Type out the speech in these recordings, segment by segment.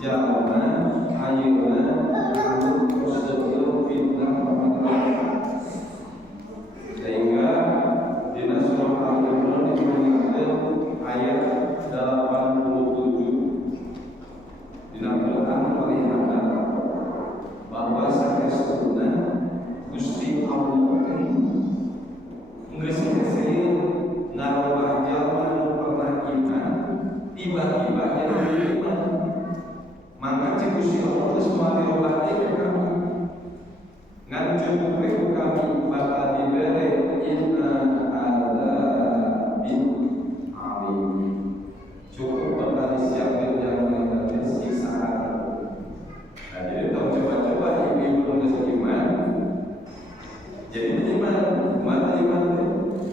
jalana ayeuna anu prosedur fitnah pamakan sehingga dina surah Al-Imran dimuliakan ayat 87 dina Quran perihana bahwa saestuna Gusti Allah geus keseueun ngarobah jalma nu pernah iman tiba-tiba jadi iman. Maka cik Gusti Allah geus moal dirobah teh ka kami ngan cukup we ku kami bakal dibere inna adzabin alim, cukup bakal disiapkeun yang mereka siksaan. Nah jadi tong coba-coba ibu-ibu nu geus iman jadi iman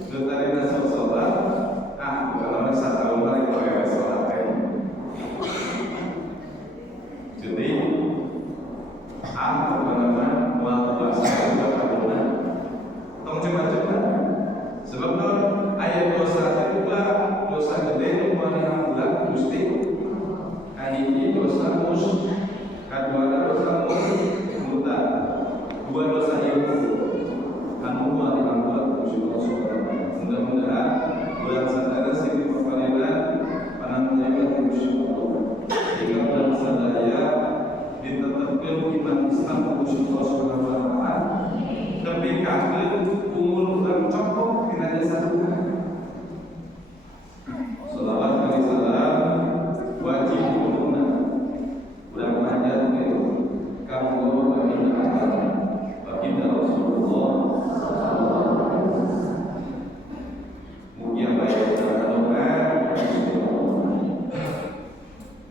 nu tarina sholat bukan orang satahun balik kowe sholat teh jadi pokoknya moal puasa juga kaduna tong coba-coba sebab aya dosa teh juga dosa gede nu moal dihambulan Gusti kahiji dosa mus kaduana dosa muta dua dosa ieu anu moal dihambulan Gusti Allah. Mudah-mudahan bulan sadaya sing pepalinan panangan Gusti Allah sehingga bulan sadaya ditetepkeun iman Islam Gusti Allah Subhanahu wa taala tepikakeun umur urang cokok dina jasa Tuhan. Shalawat kali salam wajib umurna urang panjang itu kamu baginda Rasulullah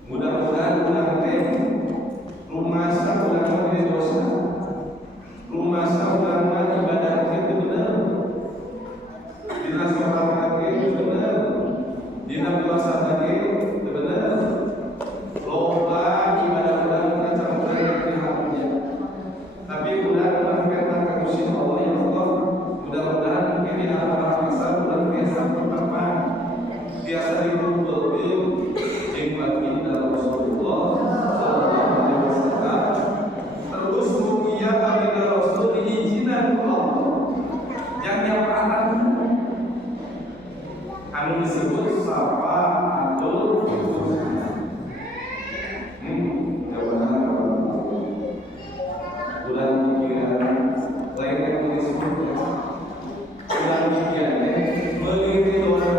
mudah-mudahan ulang teh rumah saulang mah dosa, rumah saulang mah ibadah teh bener, dina sholat teh bener, dina puasa teh bener, loba ibadah ulang mah campuran dihapunya. Tapi ulang karena Gusti Allah ya Allah, mudah-mudahan mungkin di antara masa ulang biasa pertama biasa dikumpulkeun jeung baginda Rasulullah sallallahu alaihi wasallam terus mugia baginda Rasul diizinan ku Allah yang nyampatan anu disebut syafaatul bulan pikiran lain yang disebut bulan pikiran meliri doa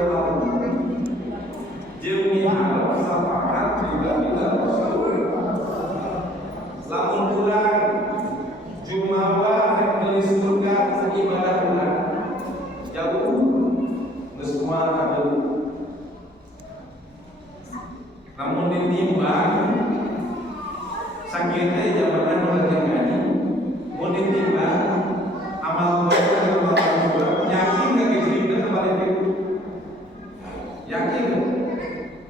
jeung miharep syafaat juga bila Rasul lamun urang jumawa rek geus surga ibadah urang jauh geus moal kadeu namun ditimbang sakieu teh jabatan urang ngani mun ditimbang amal amal yakin gak kejadian balik yakin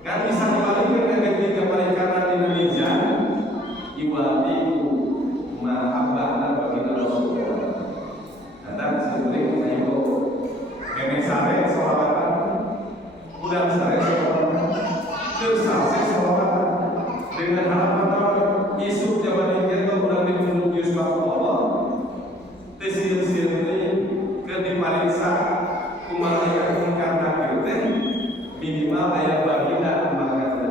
kan bisa kembali ke paling kanan Indonesia iwatiku mahabbah bagi Rasulullah. Nanti sebenarnya kita ibu kemen sare sholawatan udang sare sholawatan tersase sholawatan dengan harapan isuk jaman itu udang ditunjuk Yusuf Allah tesir-sirnya ke dipariksa kumaha yang karena kita minimal ayat baginda maka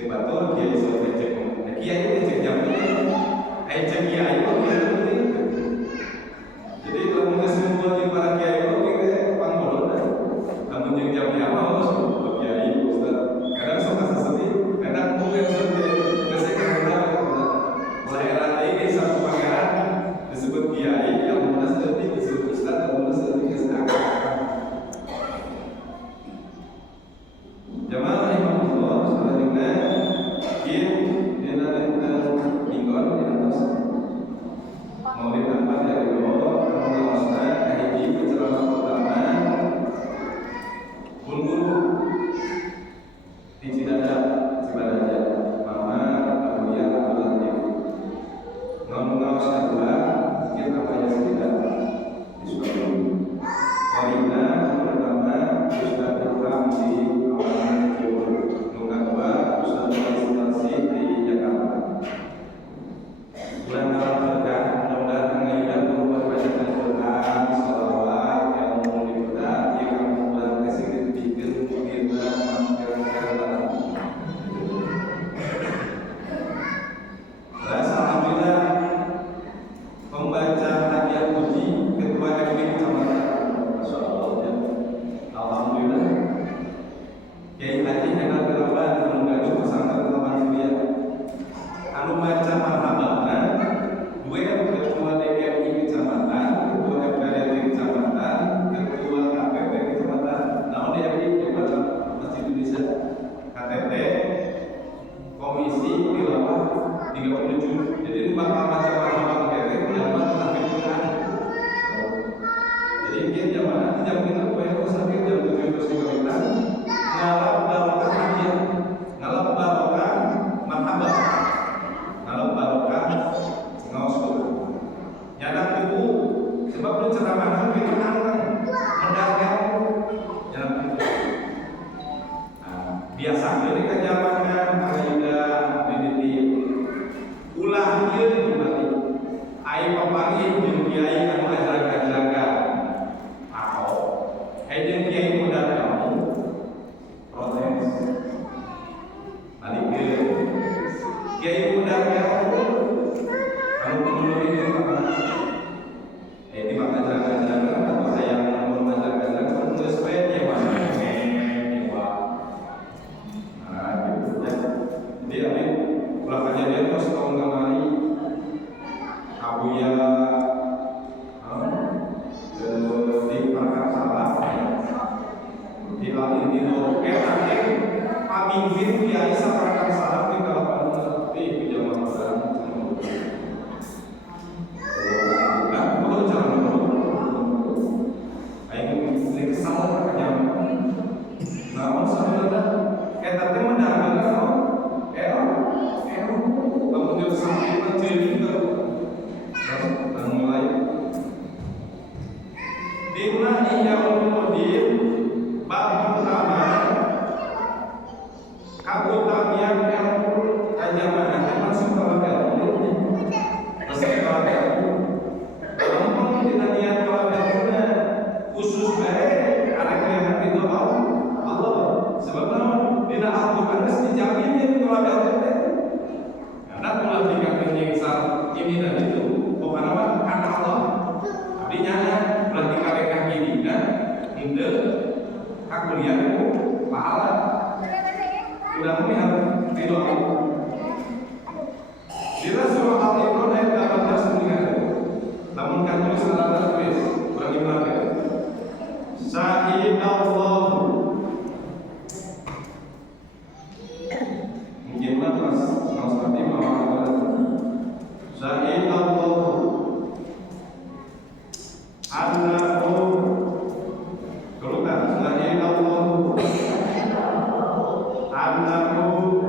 cek batur kiai so cek kiai cek jamnya cek kiai kok kiai jadi kalau nggak semua di para kiai kok kita panggung namun cek jamnya apa harus kiai ustad kadang suka sesuatu kadang mungkin seperti biasa karena kelahiran ini satu pangeran disebut kiai yang mana seperti disebut ustad yang mana seperti ustad jamaah rahimahullah selanjutnya kita inggon di atas mau ditambah dari bawah mengawaskan hiji penceramah pertama guru di Cidadak Mama Abuya Abdul Latif mengawas kedua kita apa sekitar di Sukabumi Warina pertama Ustaz Ilham di Awalan Timur Nungkatwa Ustaz Instansi di Jakarta bulan malam berkah mudah-mudahan mengajukan berubah banyak Al-Quran salawat yang mulia yang bulan kesini bikin kita mampir-mampir alhamdulillah pembaca hadiah puji ketua RW Kecamatan Masya Allah ya. Alhamdulillah Kiai Haji Henal Biraban menunggu pesantren Taman Surya anu baca marhabana dua ketua DPRI Kecamatan ketua DPRD Kecamatan ketua KPP Kecamatan namun DPRI ketua Masjid Indonesia KTT komisi tilawah 37 jadi itu bakal baca marhabana kere zaman terakhir Quran jadi mungkin jam kita boleh sampai jam 7.50 ngalap barokah hadiah ngalap barokah marhabah ngalap barokah ngaos nyadak buku sebab lu ceramah kita nantang mendagang jalan itu biasa ini ke zamannya Ayuda Diditi ulah ieu dimati ai papanggih jeung kiai anu ajaran-ajaran aku jeung kiai modal kamu protes balik ke kiai modal kamu kalau dulu itu apa di maka ajaran-ajaran atau yang mau ajaran-ajaran terus bae dia mana dewa gitu ya jadi amin ulah kejadian pas tahun kemarin Abuya di perkara salah di lain di nanti pamimpin kiai saperkara salah di kalapan di zaman masa kalau jangan ayo ini kesalahan kerjaan namun sebenarnya kita mendarahkan bangun dia sampai menjadi dan mulai dimana ia kemudian bab pertama kabutan yang kajaman masuk ke dalam masuk ke dalam gampang kita niat ke dalamnya khusus baik ada kelihatan itu Allah sebabnya tidak Al-Quran dijamin yang ke dalam karena mulai jika menyiksa ini dan itu bukan apa karena Allah artinya berarti mereka gini dan itu hak kuliah itu pahala sudah melihat itu bila surah Al-Imran ayat 18 meningkat namun kan tulis salah tulis berarti mana Sa'id Allah mungkin lah mas tadi mama Sa'id Allah annahu keluar Sa'id Allah annahu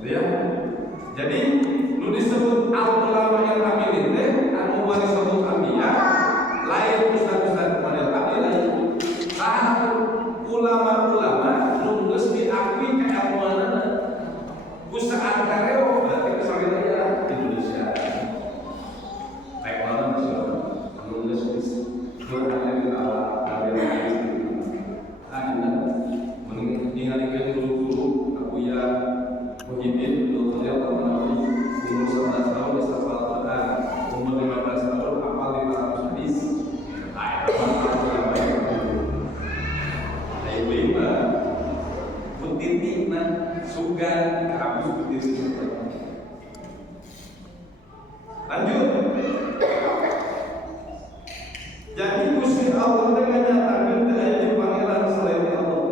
Ya. Jadi nu disebut al ulama yang kamilin teh anu warisatul anbiya lain ustaz-ustaz model kami lain. Ulama-ulama nu geus diakui keilmuanna ku saat kareo berarti kesalina ya Indonesia. Baik ulama nasional anu geus berada di ala hadis. Mengingatkan guru-guru aku ya Muhyiddin dulu beliau pernah umur 11 tahun bisa hafal Quran, umur 15 tahun hafal 500 hadis. Ayo lima putih nah sugan habis putih. Lanjut. Jadi Gusti Allah dengan nyatakan ayat pangeran selain Allah.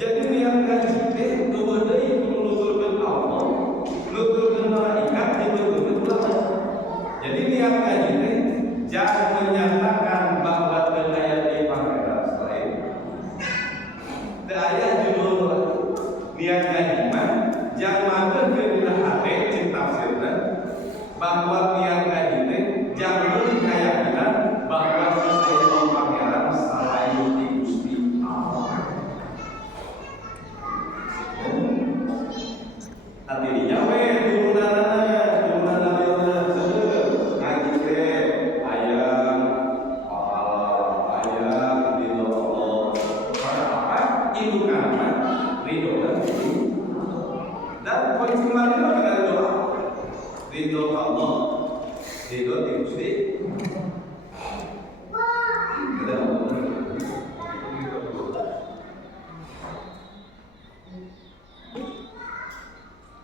Jadi niat ngaji teh eueuh deui nuturkeun Allah, nuturkeun malaikat, nuturkeun ulama. Jadi niat ngaji teh jangan menyatakan bahwa teu aya di pangeran selain. Teu aya judul niat ngaji mah jangan mageurkeun dina hate cing tafsirna bahwa niat ngaji teh jangan dikayakeun bahwa aya pangeran selain di Gusti Allah. Artinya we turunanana seueur ngaji teh aya pahala aya ridho Allah. Pada apa? Indukana ridho dan kunci kembali kepada doa. Ridho Allah, ridho di Gusti.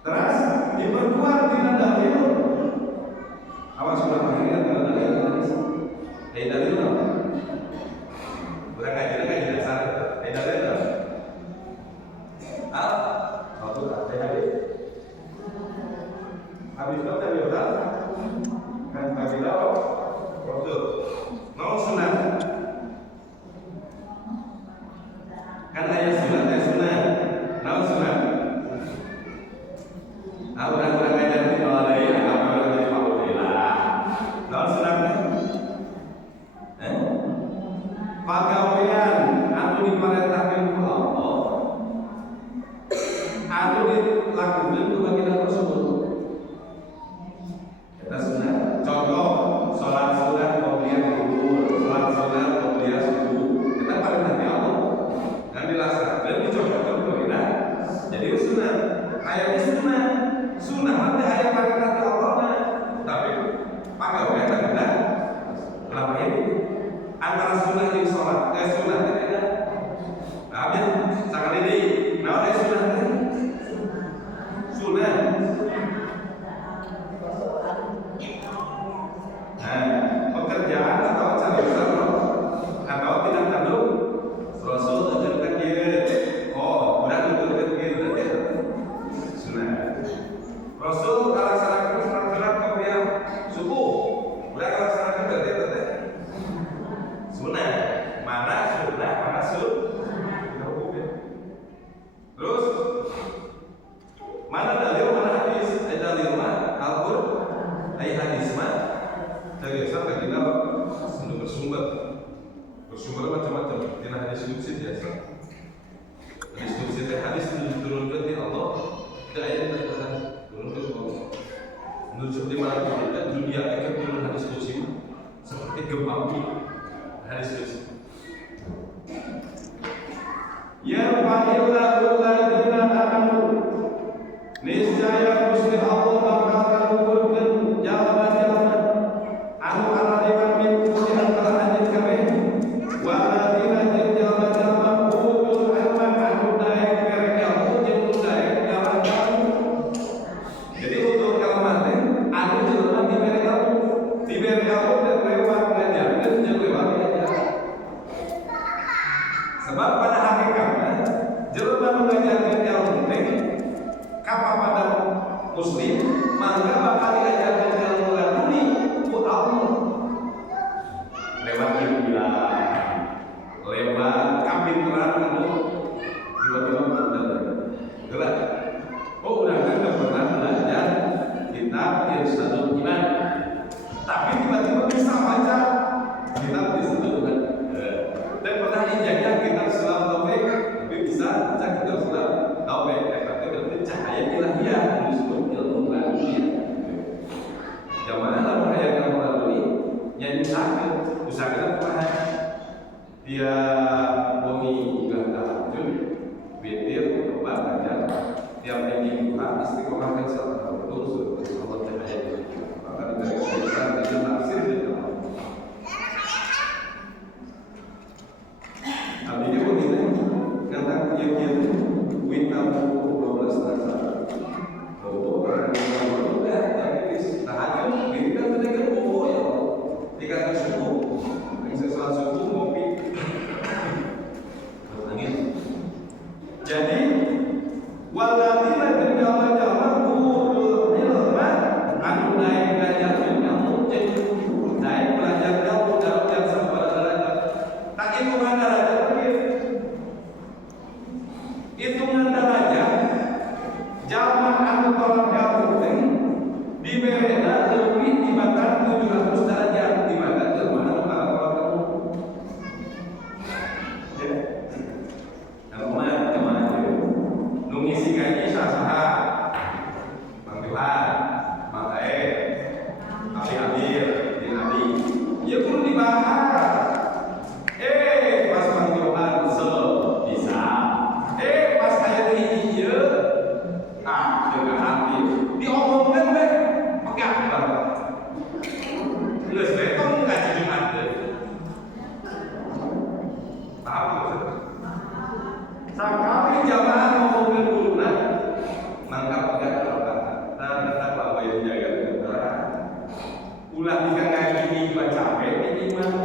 Terus diperkuat dengan dalil. Awas sudah mengingat dengan dalil. Dalil apa? Bukan kajian dasar. Dalil apa? Waktu hadis. Habis itu tadi udah kan bagi tahu. Waktu mau sunat. Kan ayat sunat. Mau sunat. Orang-orang ngajar di balai, orang-orang di Alhamdulillah. Lawan sunatnya, pagawean anu diperintahkan ku Allah, anu dilakukan ku baginda Rasul. Kita sunat. Contoh, sholat sunat qobliyah zuhur, sholat sunat qobliyah subuh. Kita perintahkan Allah dan dilaksanakan, dicontohkan ku baginda. Jadi sunat. Ayat sunat. Sunnah nanti ayat perintah Allah tapi pagawean ada lama ini antara sunnah dan sholat sunnah ada habis sekali ini nah ada sunnah pekerjaan atau cara atau tidak tanduk Rasul ajarkan dia berarti sunnah. Rasul laksanakan sholat qobliyah subuh. Udah laksanakan berarti sunnah. Mana sunnah, mana terus mana dalil, mana hadis? Dalil mah Al-Qur'an, hadis mah dari asal kita bersumber macam-macam. Tidak hadis qudsi biasa. Hadis qudsi hadis diturunkan di Allah. Tidak ayat terkait menunjuk di mana kita dunia akan turun hadis qudsi seperti gempa bumi hadis qudsi. Ya fa'illahu ladina amanu niscaya Gusti Allah bakal ngumpulkeun jalma-jalma anu araliman min di antara anjeun kabeh wa ladina jeung jalma-jalma utul ilma anu daek mere ilmu jeung daek jalan-jalan. Jadi untuk ilmu teh anu jelema dibere ilmu dan lewat ngajarkeun jeung lewat ngajar. Sebab pada hakikatnya jelema mengajarkan ilmu teh kapada muslim mangga bakal diajarkan ilmu laduni ku Allah lewat ilmiah, lewat kapinteran untuk tiba-tiba bener gerak. Oh udah kan pernah irsyadul iman. Tapi tiba-tiba bisa baca kitab disebutkan dan pernah ijazah kitab Sulam Taufik, tapi bisa baca kitab Sulam Taufik. Tapi berarti cahaya ilahiyah disebut ilmu ilahiyah. Jamaah lamun aya gambar ini nyanyi sakit, usahakan kumaha? Dia wengi ulah tahajud, witir, obat aja. Tiap minggu duha istiqomah kan salat fardu salat tahajud. Maka diberikan dengan tafsir dan abdi wengi ngantak kieu-kieu witam 12 rasa. Oh, tahajud ini kan tenaga bobo ya. Dikatakan subuh, sesuatu subuh ngopi. Jadi waladina dan jama-jama gurul ilma anu naik belajar ilmu jadi naik belajar ilmu dalam yang sabar derajat. Tak hitungan derajat hitungan derajat jama anu tolak jauh dibeda lebih dibanding 700 derajat dibanding ilmu anu tolak kamu. Ya. Ngisi gaji saha Bang Johan, Bang Ae, Abi Abir, Din Abi. Ya perlu dibahas. Pas Bang Johan bisa. Pas aya di ieu. Nah, dengan hati diomongkan bae. Pegang banget. Geus bae tong ngaji Jumat teh. Paham maksudnya? Sakali jamaah ngomongin guruna, mangka pegang Al-Quran. Nah, tetap apa yang jaga negara. Ulah jika ngaji ini gua capek, ini mah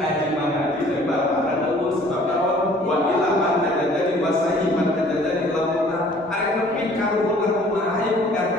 ngaji dari balapan umur sebab tahun wa ilaman tajadadi wasahi man tajadadi lamulah. Arek nepi kalau bukan kumaha aya pegang.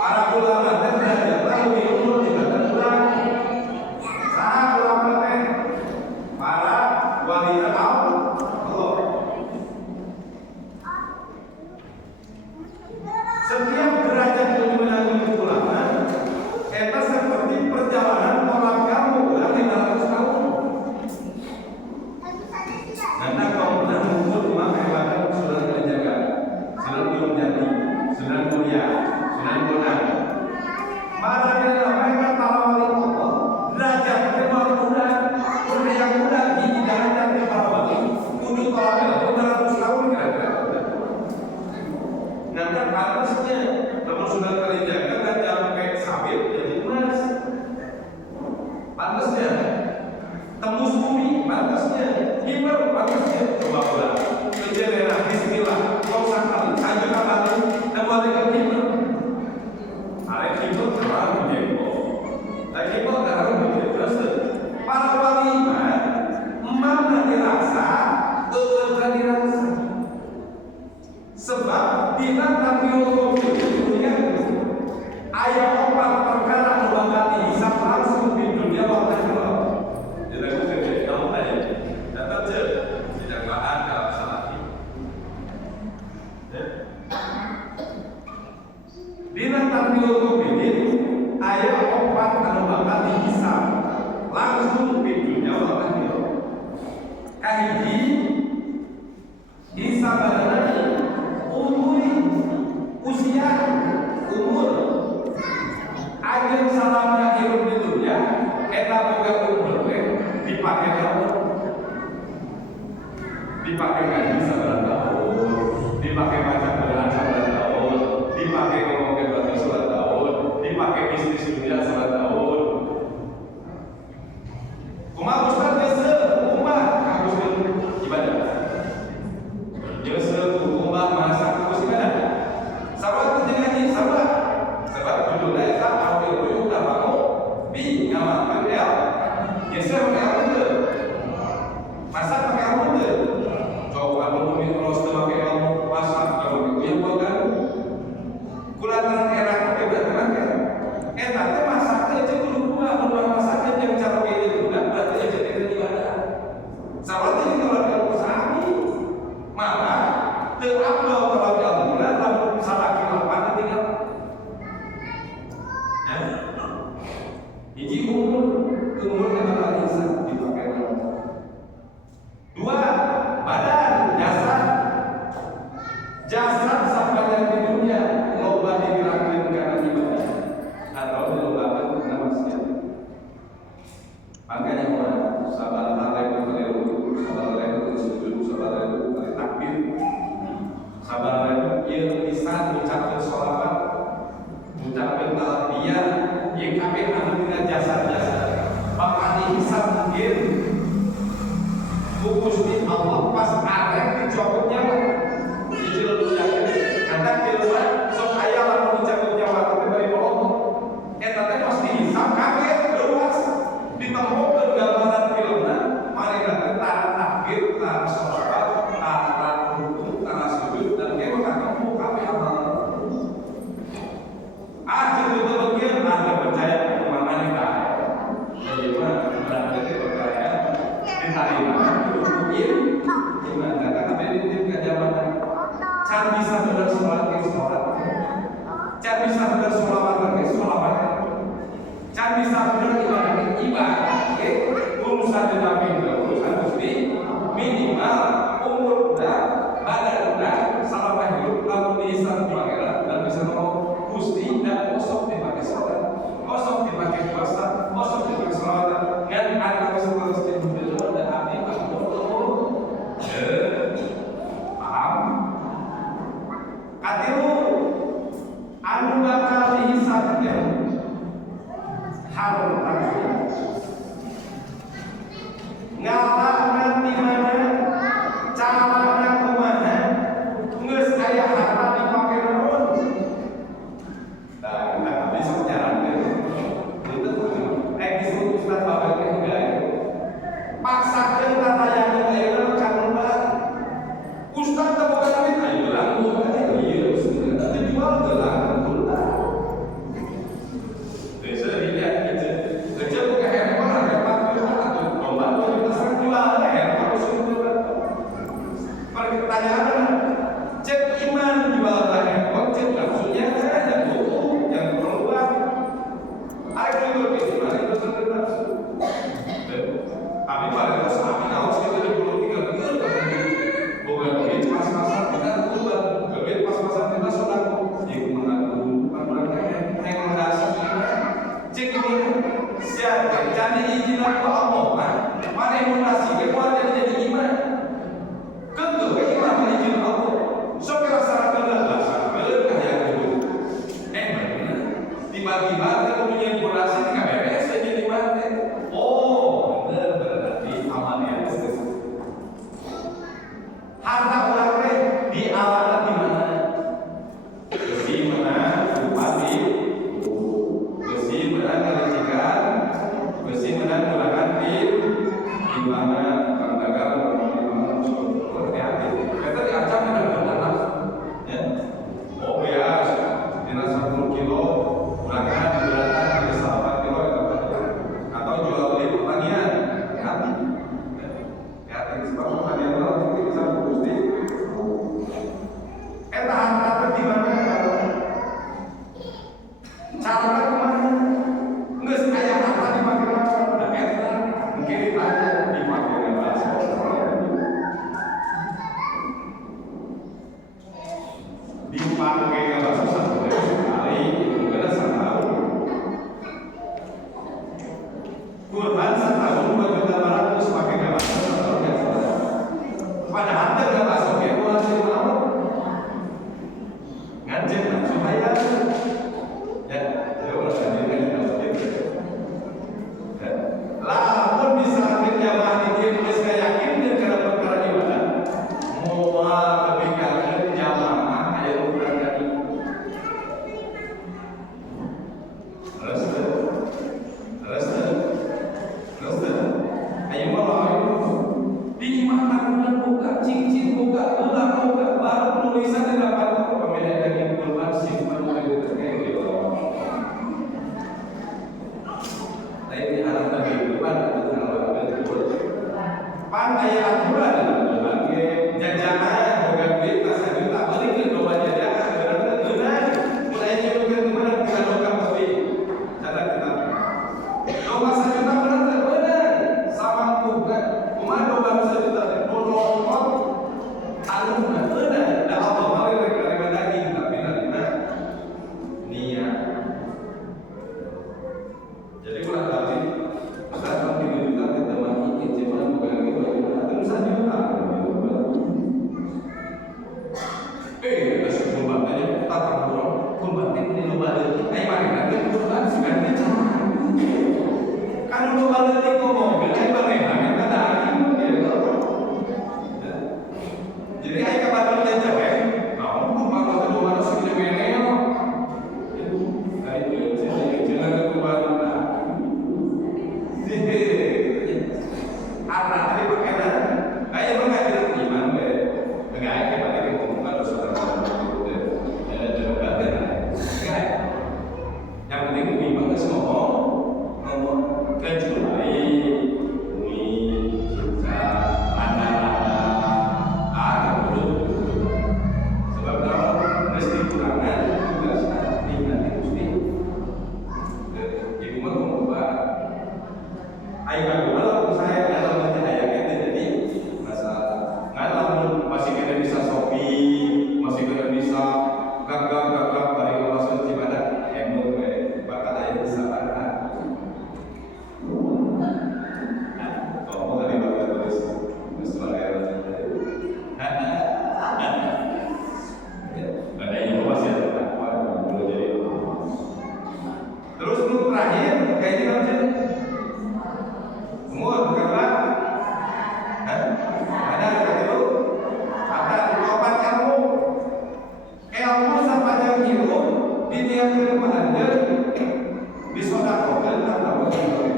Para ulama dan derajatnya lebih unggul dibanding ulama. Nah, ulama teh para wanita Allah. Setiap derajat yang dimenangi ulama, eta seperti perjalanan orang kamu ulang 500 tahun. Karena kamu pernah mengukur rumah kehebatan sudah terjaga, sudah belum jadi, sudah kuliah, sudah kunang. Mana dia namanya para wali Allah, derajat kemal muda, yang muda di derajat para wali, kudu kalau 500 tahun kira-kira. Karena pantasnya, kalau sudah terjaga kan sampai sabit jadi emas. Pantasnya, tembus bumi, pantasnya, himer, pantasnya, coba ulang. Kejelerah, bismillah, kau sakali, aja kembali, dan balik ke himer. Ada himer terang menjempol, ada himer terang menjempol. Para wali mana dirasa, tidak dirasa. Sebab bila tabiul dunia ayat 4 perkara bakal dihisap langsung di dunia waktu itu. Jadi aku kerja kamu tadi datang je tidak bahan kalau salah ini. Bila tabiul dunia ayat 4 bakal dihisap langsung di dunia waktu itu. Kahiji hisabanana usia umur agen selama hidup di dunia eta boga umur dipakai tahun dipakai ngaji sabaran tahun dipakai baca Quran sabaran tahun dipakai ngomong ke batu sabaran tahun dipakai bisnis dunia sabaran tahun kumaha ustaz biasa kumaha kagus ibadah biasa kumaha masak kagus ibadah sahabat dengan sahabat sebab judulnya itu awal dulu dah bangun bi ngamalkan dia geser pakai apa tu masak pakai apa tu coba dulu ni terus pakai apa masak kalau itu yang bukan kulatan era kebetulan kan tapi masaknya aja dulu bukan masaknya yang cara pilih bukan berarti aja tidak ibadah sahabat ini kalau usaha ni malah terabdul kalau Allah dalam salah kilapan tinggal hiji umur dengan insan dipakai dua badan jasad sampai di dunia loba digerakkan karena ibadah atau dilobakan karena maksiat makanya sabar itu keliru sabar itu sujud sabar itu kali takbir sabar itu ia bisa mengucapkan sholawat mengucapkan talbiyah yang kami anu dengan jasa-jasa bakal dihisab mungkin Gusti Allah pas arek dicopot nyawa dicil ucapan kata keluar sok aya lamun dicopot nyawa tapi bari Allah eta teh pas dihisab kaget luas ditempukeun gambaran filmna marina teh tara takbir tara sholawat tara rukuk tara sujud dan dia ketemu kabeh amal betul bagian ada percaya kemana kita jadi mana berarti percaya diterima gimana kata kami di tim kejaman can bisa benar sholat ke sholat can bisa benar sholawat ke sholawat can bisa benar ibadah ke ibadah urusan tetapi urusan mesti minimal umur dan badan dan selama hidup lalu dihisab di akhirat dan bisa ngomong Gusti dan kosong dipakai sholat, kosong dipakai puasa, kosong dipakai sholat, dan ada sesuatu yang berbeda dan abdi makmur. Paham? Katilu anu bakal dihisabnya harta ngalah di mana, cara kumaha, geus aya harta dipakai naon. Nah, besok jalankan itu disebut Ustaz Babak enggak paksakan kata yang lain kan Ustaz tak bukan duit ayo langgur iya sudah dijual ke langgur iman ku Allah kan mana yang munasi ke kuat jadi iman kengke ke iman mana jeung Allah sok rasakan lah sakeun kayak gitu bener tiba-tiba teh punya munasi ka beres jadi iman teh oh bener berarti aman ya harta orang teh diamanat di mana besi menang bupati besi menang kalicikan besi menang ulangan di mana kang dagang kreatif kita diancam dengan benar ya oh ya dina 10 kilo ulangan di 8 kilo atau jual beli pertanian kreatif sebab pertanian itu bisa gusti eta harta di mana cara kemana geus aya harta di mana eta mungkin ditanya di materi bahasa dipakai bahasa satu kali mungkin setahun kurban setahun 2.800 pakai bahasa setahun ya padahal teh bahasa ge buat si mawon ngajen supaya ya ulah jadi lamun misalkan jamaah ini geus yakin dengan perkara ibadah moal kebijakan jamaah aya ukuran tadi ayo mah di mana buka cincin buka ulang buka baru tulisan di dapat pembeda daging kurban simpan mobil terkait gitu. Tapi anak daging kurban itu kalau ada pan aya aturan berbagai jajanan boga duit tas juta balik ke domba jajanan benar mulai nyebutkan kemana kita dokter tapi cara kita domba 1 juta benar sama bukan kumaha domba 1 juta nolong anu benar da Allah mari rek daging tapi narina niat jadi ulah tadi misalkan 3 juta kita mah ingin cuman bukan gitu terus 1 juta kurban aja tatap kurban ini lu balik ayo mari nanti kurban sudah dicatat kan lu balik di mobil ayo mari nanti kada jadi ayo ke Bandung aja weh nah kurban kalau lu mana segede meneo ayo jangan ke kurban anak tadi pakai ayo mengajar iman be enggak ayo balik ke kurban dosa yang penting iman ngomong kecuali kita ada sebab kalau mesti kurangan tugas nanti mesti ibu mah ngomong ayo kalau saya kalau nanti ayatnya jadi masalah kalau masih kita bisa shopping masih kita bisa gagap balik ke masuk ibadah emang bakal ayat bisa ada kalau tadi bakal terus sebagai ada yang masih ada boleh jadi terus untuk terakhir kayak gini aja umur berapa ada itu ada obat ilmu sepanjang hidup di tiap rumah Anda disodakokan atau dilihat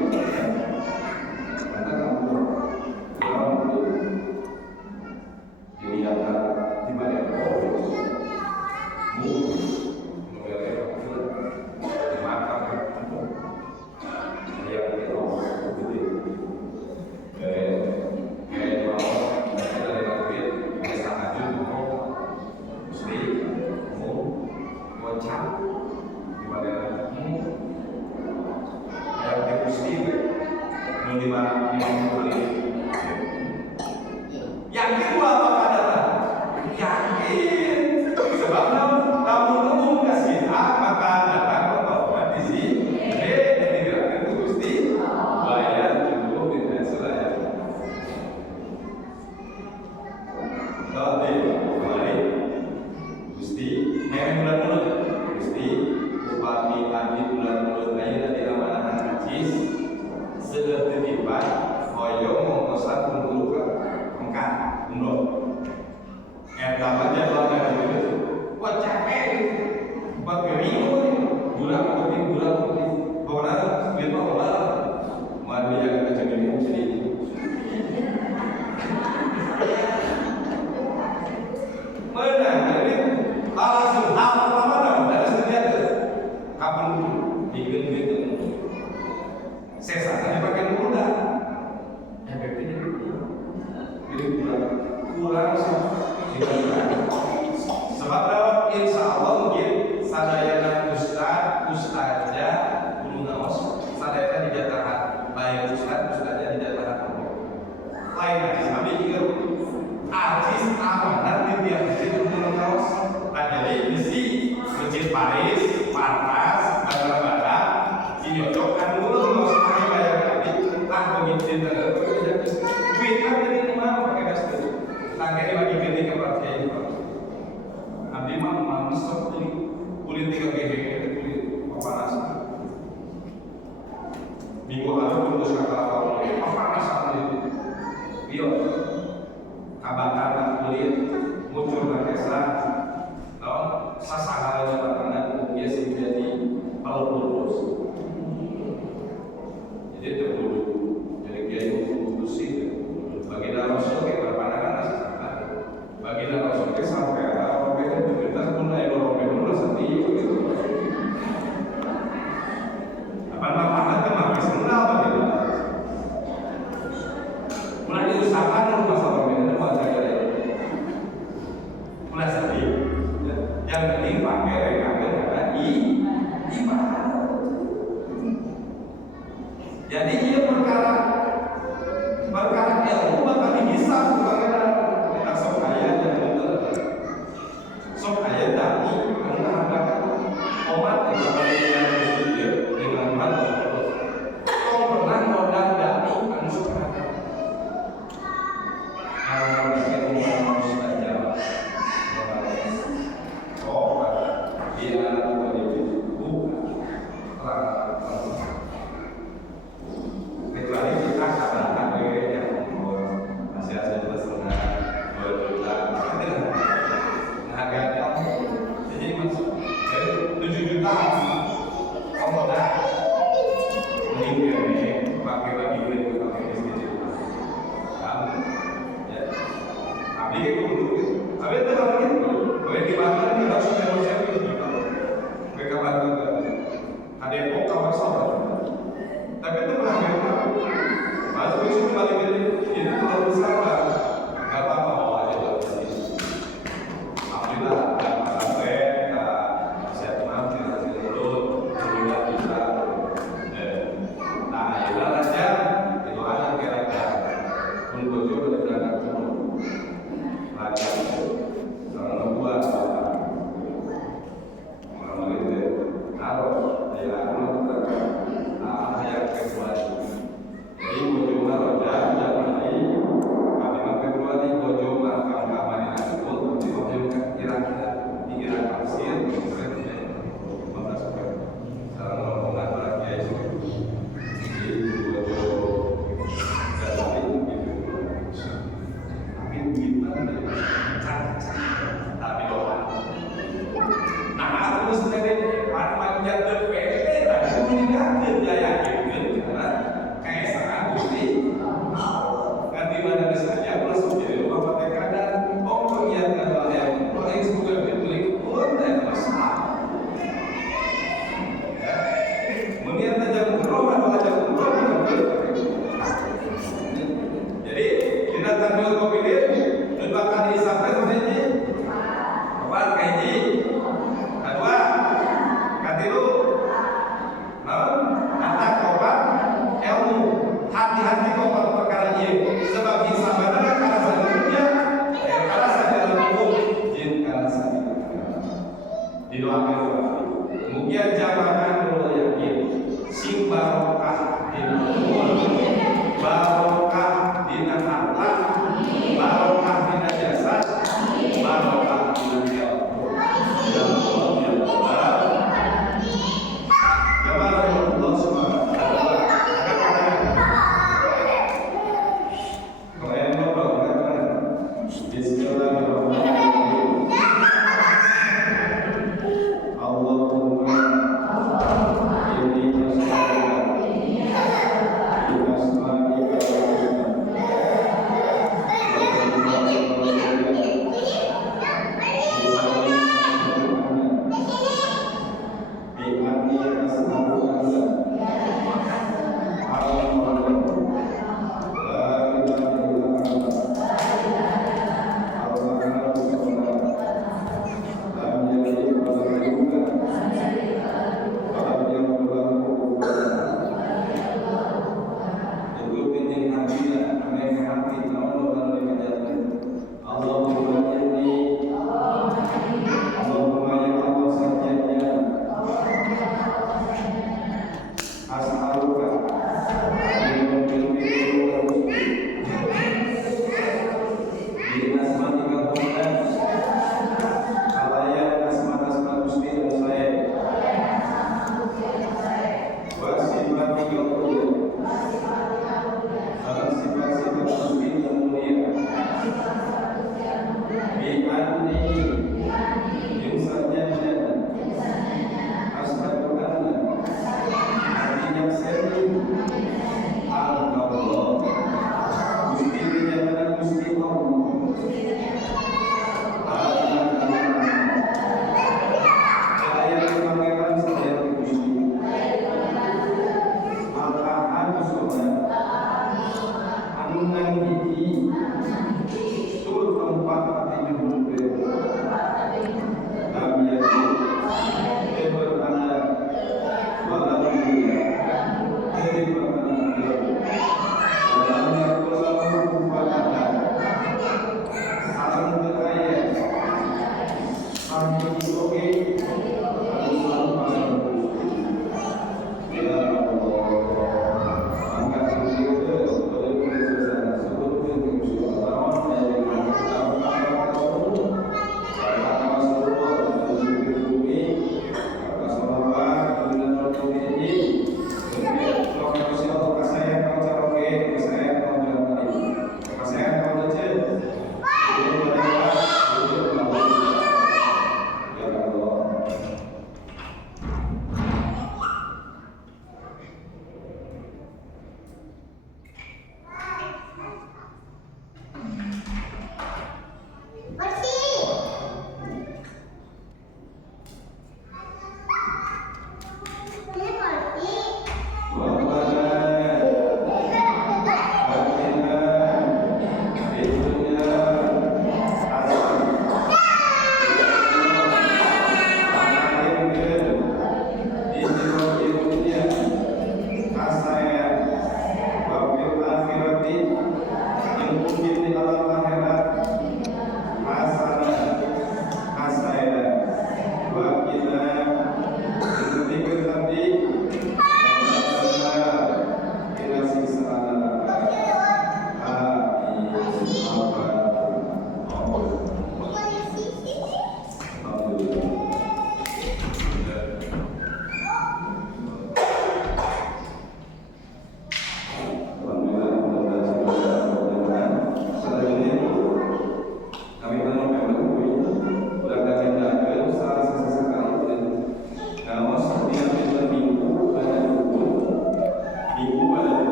di mana yang kedua apa kata? Yakin. Sebab kamu umum kasih maka datang ke di sini. Ini digerakkan ke Gusti. Bayar abdi bulan mulut ayeuna dina manahan najis seueur titipan hoyong mongkosan kumpul ka engkan umroh eta mah jadwal dari itu buat capek buat geriu bulan putih pokoknya biar mah mau dijaga kecengin sedikit mana jadi alasan hal pertama dari setiap kapan bikin gitu sesanya dipakai muda efeknya jadi kurang sebab insya Allah mungkin sadayana ustadzah guru naos sadayana dijatakan baik ustadzah dijatakan lain kami juga ajis amanat di tiap masjid guru naos nah jadi mesti masjid Paris, Parnas, Bandara dinyocokkan dulu naos pakai kayak tadi begitu duit kan jadi mana pakai gaster tangga dibagi-bagi ke partai abdi mah masuk kulit 3 gege kulit panas minggu lalu putus kata panas itu bio kabakar kulit muncul rakesa lawan sasaran makanan biasa menjadi pelurus jadi terburu jadi dia itu bersih bagi dalam rasul kayak berpandangan nasi sangat bagi dalam rasul kayak sampai kita mulai dorong dulu sendiri begitu. Apa nama itu masih senang begitu. Mulai diusahakan dulu masalah ini buat saya. Mulai sendiri. Yang penting pakai rekaman karena ibadah. Jadi dia perkara ilmu bakal dihisab bagaimana kita sok kaya dan betul. Sok ayat tadi mengatakan omat yang bersedia dengan mana kau pernah modal dani kan suka kalau kita mau saja oh dia kecuali kita katakan yang masih ada 2,5 juta harganya jadi masuk 7 juta kamu modal mending pakai bagi duit pakai bisnis kamu ya tapi itu tapi itu kalau gitu boleh dibantu di langsung manusia itu mereka bantu ada yang mau kawan sahabat tapi itu berharga masuk itu kembali ke itu kalau besar nggak apa-apa bawa aja lah alhamdulillah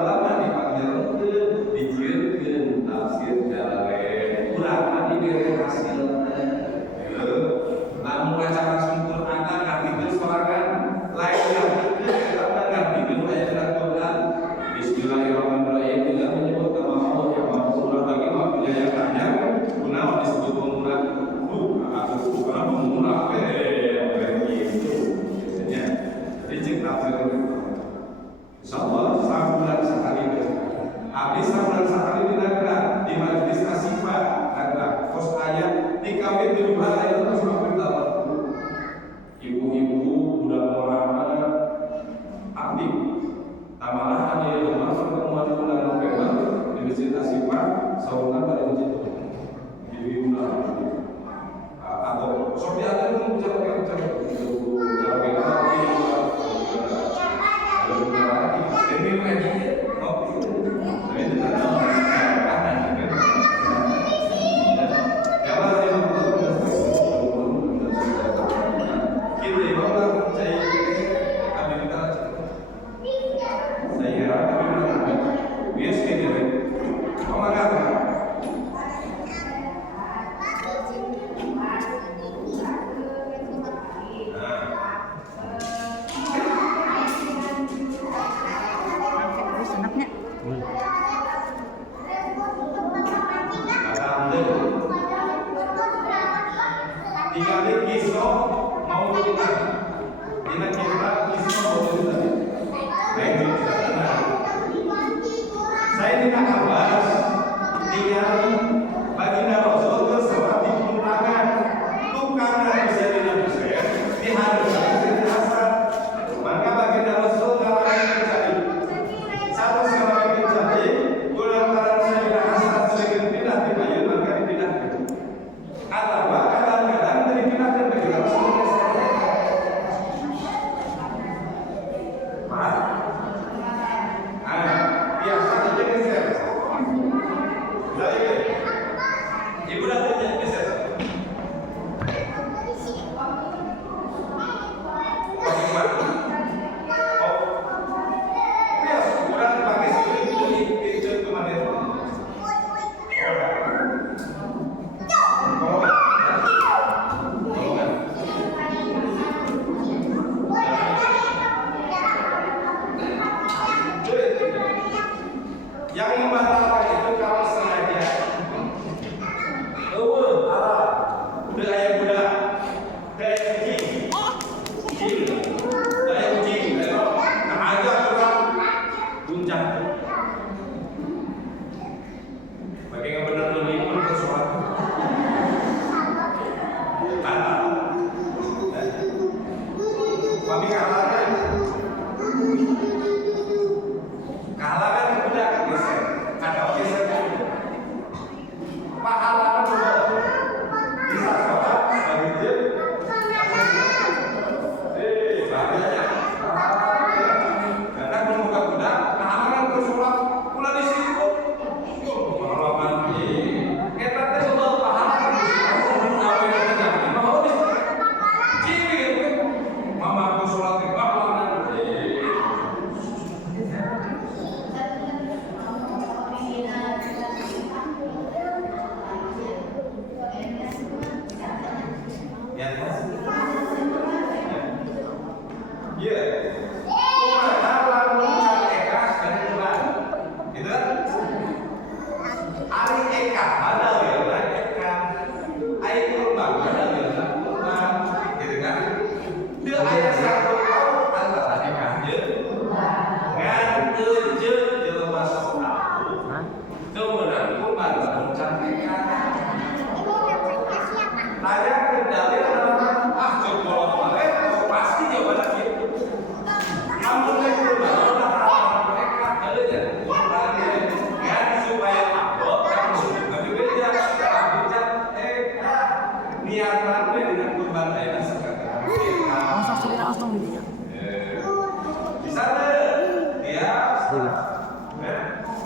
ulama dipanggil dijieunkeun tafsir jalalain urang mah dibere hasilna. Lamun maca Al-Qur'an ngartikeun sorangan lain ngartikeun eta mah ngartikeun aya dina Quran. Bismillahirrahmanirrahim tidak menyebut nama Allah yang Maha Surah lagi Maha Penyayang. Kunaon disebut pemurah? Bukan pemurah begitu. Biasanya dicek tafsir. Insyaallah sabulan sekali. Habis sabulan sekali di negara di majelis asifah negara kos ayat dikawin di luar ayat terus bertawa. Ibu-ibu budak orang aktif. Tamalah ada yang masuk pertemuan di bulan November di masjid asifah sauna pada masjid di bulan atau Sofian itu cara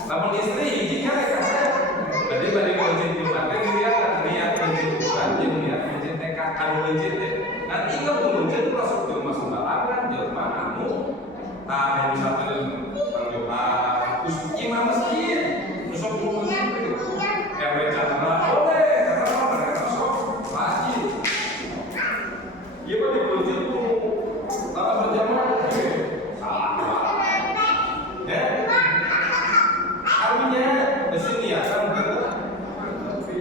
Namun istri hiji kan berarti bari wajib keluarga dia niat wajib Tuhan jeung niat wajib TK anu wajib teh. Nanti kalau wajib itu langsung ke masuk balangan jelema anu tah misalkan Bang Johan Terus imam masjid, besok dulu RW Chandra boleh, karena mereka besok wajib. Iya pak di masjid tuh salah berjamaah, salah. Ya, artinya mesin niatan kan, tapi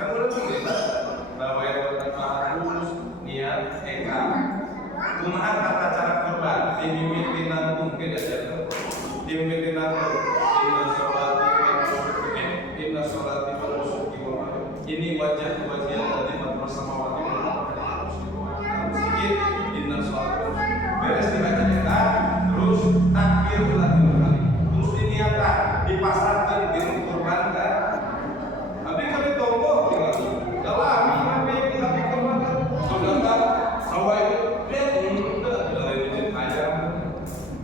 kan udah kita bahwa yang harus niat eka. Kumaha tata cara kurban, dimimikinan mungkin ada dimimikinan inna sholati wa nusuki wa ini wajah dari madrasah samawati sedikit inna sholati beres dibaca kita terus takbir ulang kali terus diniatkan dipasarkan di kurban kan tapi kalau tombol tinggal dalami tapi kita kurban sudah tak sampai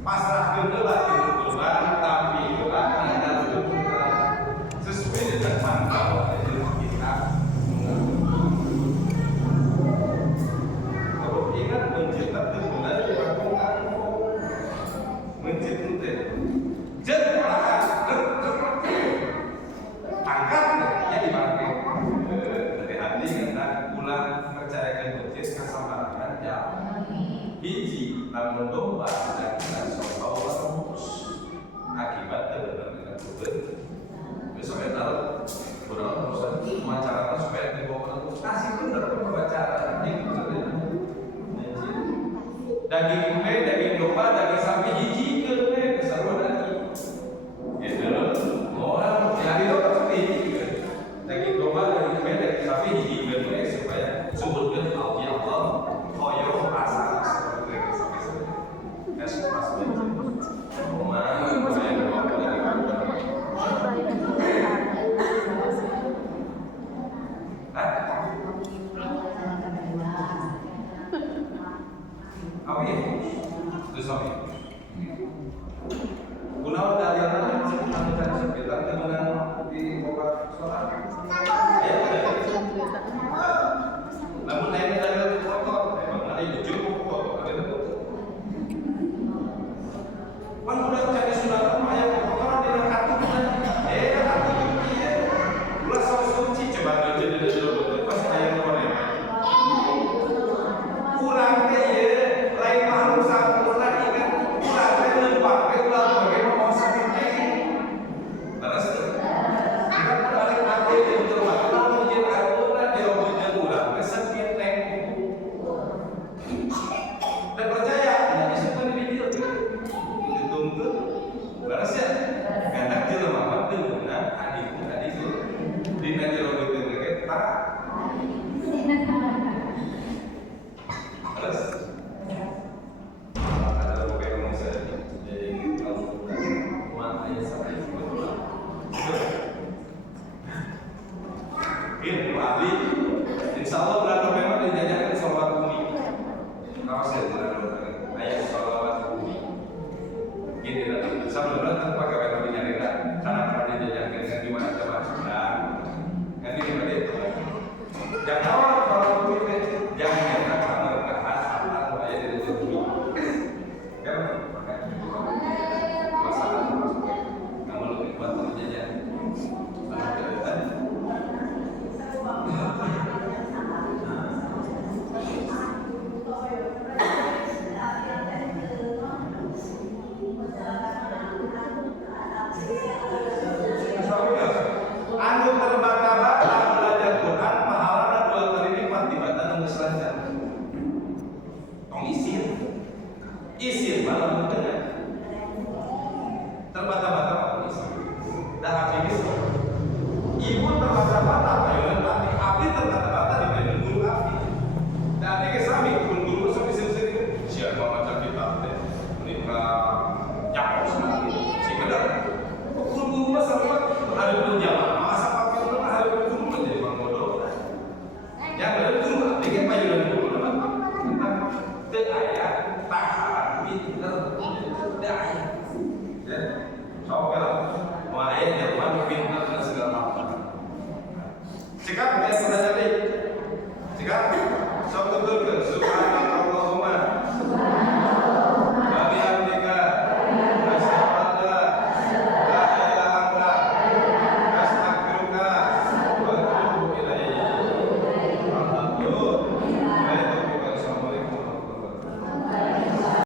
pasrah kedelah di kurban tapi kurban ada sesuai dengan pantau kita. Kalau ingat mencetak terbenar di lakukan mencetak jelas angkat ya dipakai dari hati kita ulang percayakan masjid kesamaran jauh hiji namun domba dan kita soal terus akibat dengan kubur besok etal kurang urusan pemacaran supaya dibawa ke kasih benar pembacaran itu daging kue daging domba daging sapi hiji kue keseruan lagi gitu orang jadi dokter seperti hiji daging domba daging kue daging sapi hiji kue supaya subutkan Allah koyo rasa apa ya? Itu suami. Gunawan dari anak sekitar di bawah sholat.